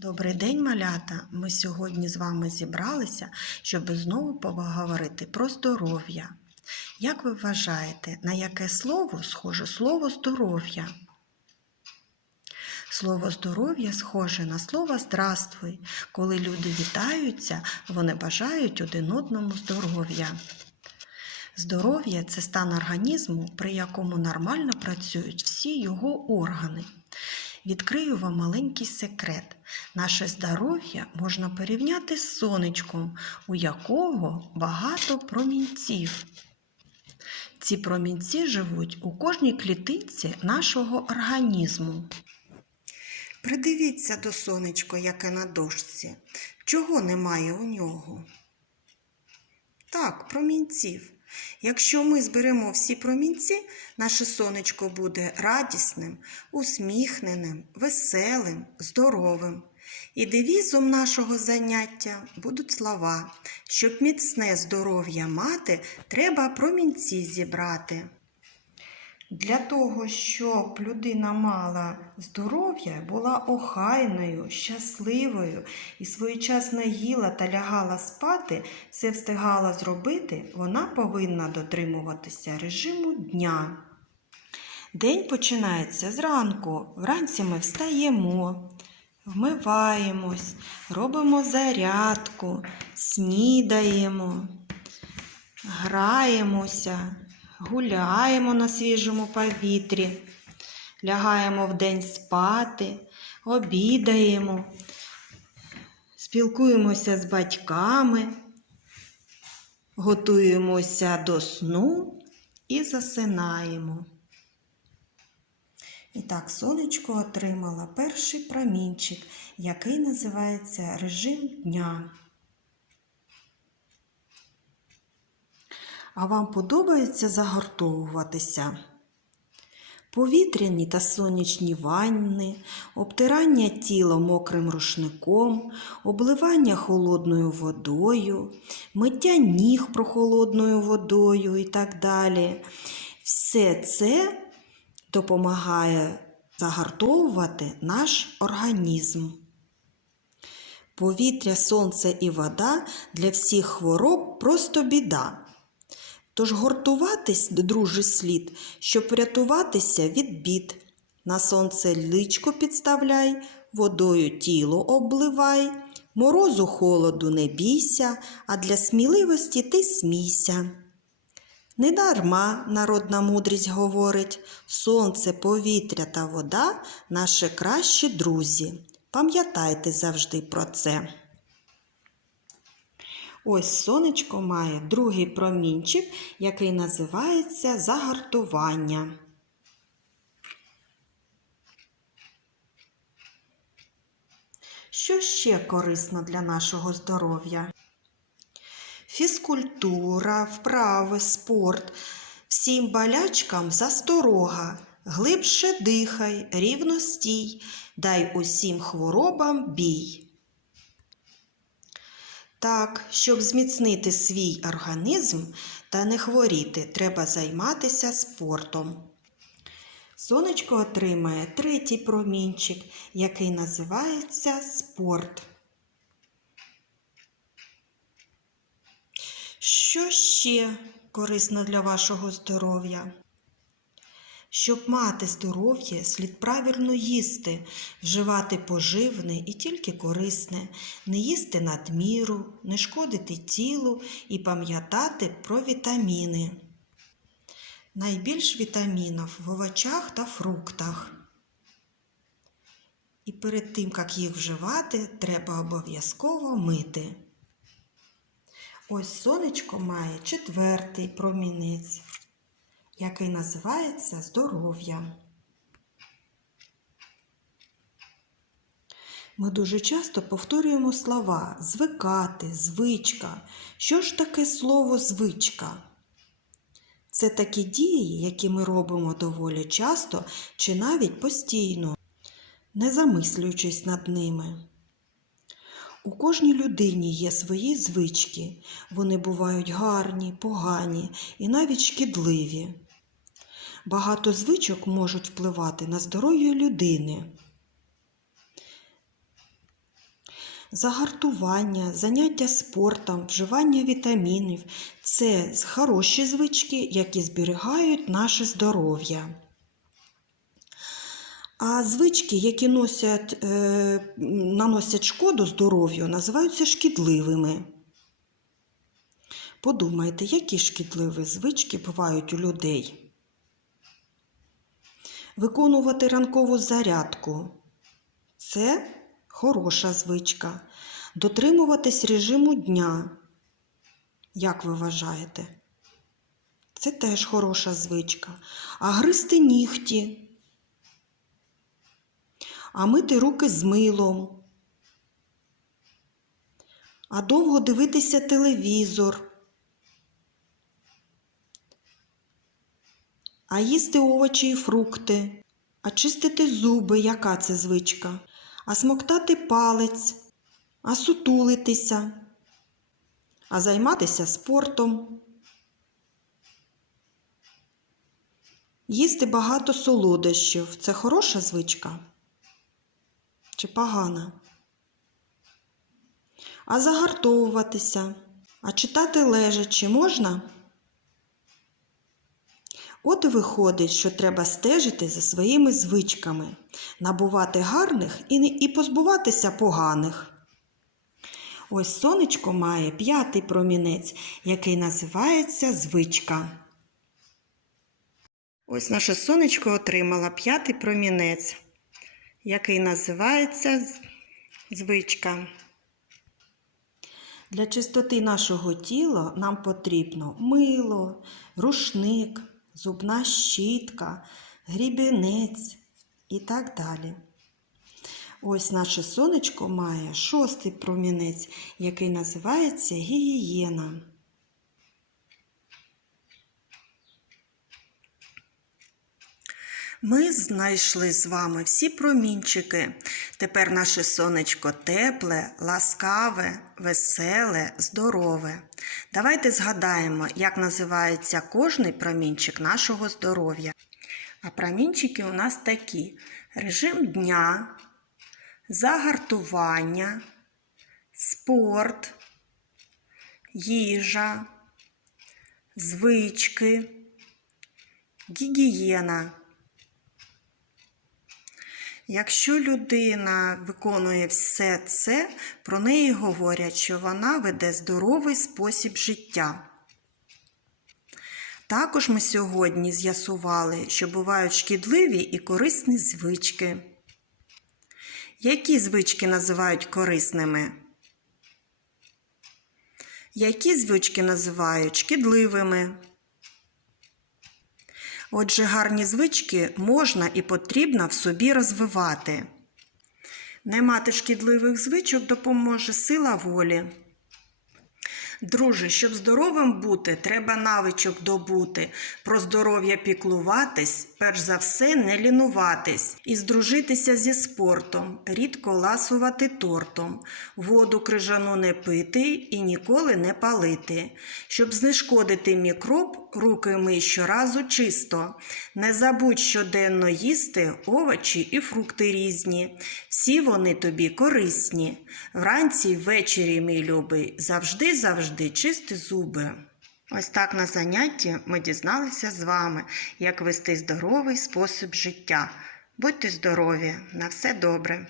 Добрий день, малята! Ми сьогодні з вами зібралися, щоб знову поговорити про здоров'я. Як ви вважаєте, на яке слово схоже слово здоров'я? Слово здоров'я схоже на слово здравствуй. Коли люди вітаються, вони бажають один одному здоров'я. Здоров'я це стан організму, при якому нормально працюють всі його органи. Відкрию вам маленький секрет. Наше здоров'я можна порівняти з сонечком, у якого багато промінців. Ці промінці живуть у кожній клітинці нашого організму. Придивіться до сонечка, яке на дошці. Чого немає у нього? Так, промінців. Якщо ми зберемо всі промінці, наше сонечко буде радісним, усміхненим, веселим, здоровим. І девізом нашого заняття будуть слова. Щоб міцне здоров'я мати, треба промінці зібрати. Для того, щоб людина мала здоров'я, була охайною, щасливою і своєчасно їла та лягала спати, все встигала зробити, вона повинна дотримуватися режиму дня. День починається зранку. Вранці ми встаємо, вмиваємось, робимо зарядку, снідаємо, граємося гуляємо на свіжому повітрі, лягаємо вдень спати, обідаємо, спілкуємося з батьками, готуємося до сну і засинаємо. І так, сонечко отримала перший промінчик, який називається режим дня. А вам подобається загортовуватися? Повітряні та сонячні ванни, обтирання тіла мокрим рушником, обливання холодною водою, миття ніг прохолодною водою і так далі. Все це допомагає загартовувати наш організм. Повітря, сонце і вода для всіх хвороб просто біда. Тож гуртуватись, друже, слід, щоб врятуватися від бід. На сонце личко підставляй, водою тіло обливай, морозу холоду не бійся, а для сміливості ти смійся. Недарма народна мудрість говорить сонце, повітря та вода наші кращі друзі. Пам'ятайте завжди про це. Ось сонечко має другий промінчик, який називається загартування. Що ще корисно для нашого здоров'я? Фізкультура, вправи, спорт. Всім болячкам засторога. Глибше дихай, рівно стій, дай усім хворобам бій. Так, щоб зміцнити свій організм та не хворіти, треба займатися спортом. Сонечко отримає третій промінчик, який називається спорт. Що ще корисно для вашого здоров'я? Щоб мати здоров'я, слід правильно їсти, вживати поживне і тільки корисне, не їсти надміру, не шкодити тілу і пам'ятати про вітаміни. Найбільш вітамінів в овочах та фруктах. І перед тим, як їх вживати, треба обов'язково мити. Ось сонечко має четвертий промінець який називається здоров'я. Ми дуже часто повторюємо слова звикати, звичка. Що ж таке слово звичка? Це такі дії, які ми робимо доволі часто чи навіть постійно, не замислюючись над ними. У кожній людині є свої звички. Вони бувають гарні, погані і навіть шкідливі. Багато звичок можуть впливати на здоров'я людини. загартування, заняття спортом, вживання вітамінів це хороші звички, які зберігають наше здоров'я. А звички, які носять, е, наносять шкоду здоров'ю, називаються шкідливими. Подумайте, які шкідливі звички бувають у людей. Виконувати ранкову зарядку це хороша звичка. Дотримуватись режиму дня. Як ви вважаєте? Це теж хороша звичка. А гризти нігті. А мити руки з милом. А довго дивитися телевізор. А їсти овочі і фрукти. А чистити зуби, яка це звичка? А смоктати палець, а сутулитися, а займатися спортом. Їсти багато солодощів це хороша звичка? Чи погана? А загартовуватися, а читати лежачи можна? От і виходить, що треба стежити за своїми звичками, набувати гарних і, і позбуватися поганих. Ось сонечко має п'ятий промінець, який називається звичка. Ось наше сонечко отримало п'ятий промінець, який називається звичка. Для чистоти нашого тіла нам потрібно мило, рушник, зубна щітка, грібінець і так далі. Ось наше сонечко має шостий промінець, який називається гігієна. Ми знайшли з вами всі промінчики. Тепер наше сонечко тепле, ласкаве, веселе, здорове. Давайте згадаємо, як називається кожний промінчик нашого здоров'я. А промінчики у нас такі: режим дня, загартування, спорт, їжа, звички, гігієна. Якщо людина виконує все це, про неї говорять, що вона веде здоровий спосіб життя. Також ми сьогодні з'ясували, що бувають шкідливі і корисні звички. Які звички називають корисними? Які звички називають шкідливими? Отже, гарні звички можна і потрібно в собі розвивати. Не мати шкідливих звичок допоможе сила волі. Друже, щоб здоровим бути, треба навичок добути. Про здоров'я піклуватись, перш за все, не лінуватись і здружитися зі спортом, рідко ласувати тортом, воду крижану не пити і ніколи не палити. Щоб знешкодити мікроб, руки мий щоразу чисто. Не забудь щоденно їсти овочі і фрукти різні. Всі вони тобі корисні. Вранці ввечері, мій любий, завжди завжди чисти зуби. Ось так на занятті ми дізналися з вами, як вести здоровий спосіб життя. Будьте здорові, на все добре!